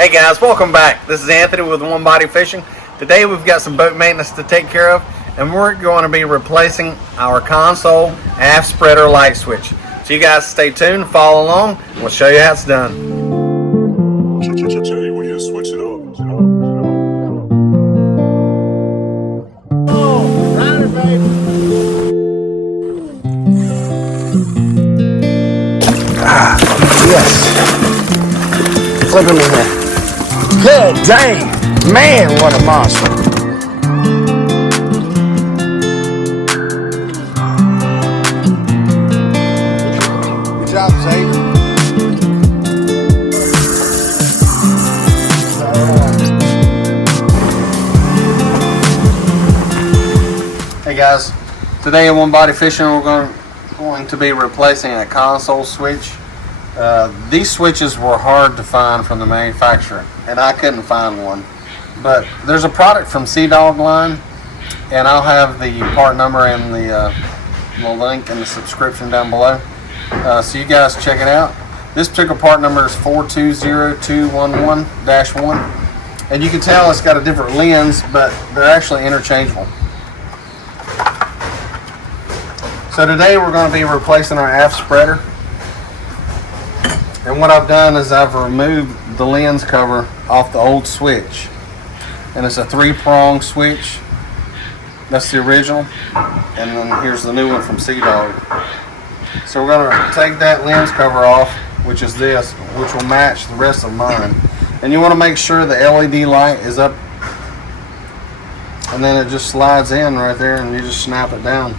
Hey guys, welcome back. This is Anthony with One Body Fishing. Today we've got some boat maintenance to take care of, and we're going to be replacing our console aft spreader light switch. So you guys stay tuned, follow along, and we'll show you how it's done. Tell you when you switch it up. Oh, rider, baby. Yes. Flip him in there. Good dang. Man, what a monster. Good job, Zane. Hey guys, today at One Body Fishing we're going to be replacing a console switch. These switches were hard to find from the manufacturer, and I couldn't find one. But there's a product from Sea-Dog line, and I'll have the part number and the link in the subscription down below. So you guys check it out. This particular part number is 420211-1, and you can tell it's got a different lens, but they're actually interchangeable. So today we're going to be replacing our aft spreader. And what I've done is I've removed the lens cover off the old switch. And it's a 3-prong switch. That's the original. And then here's the new one from Sea-Dog. So we're going to take that lens cover off, which is this, which will match the rest of mine. And you want to make sure the LED light is up. And then it just slides in right there, and you just snap it down.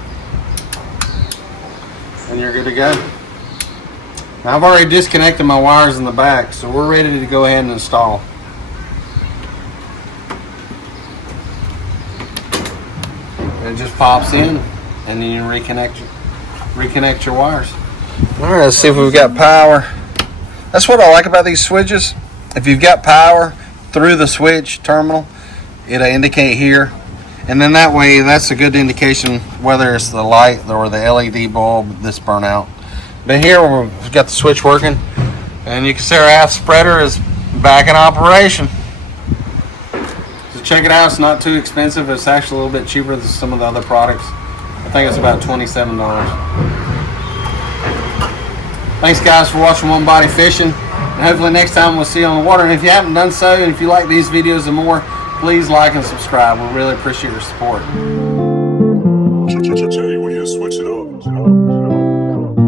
And you're good to go. Now I've already disconnected my wires in the back, so we're ready to go ahead and install. It just pops in, and then you reconnect your wires. All right, let's see if we've got power. That's what I like about these switches. If you've got power through the switch terminal, it'll indicate here. And then that way, that's a good indication whether it's the light or the LED bulb that's burnt out. But here we've got the switch working, and you can see our aft spreader is back in operation. So check it out, it's not too expensive. It's actually a little bit cheaper than some of the other products. I think it's about $27. Thanks guys for watching One Body Fishing, and hopefully next time we'll see you on the water. And if you haven't done so, and if you like these videos and more, please like and subscribe. We really appreciate your support.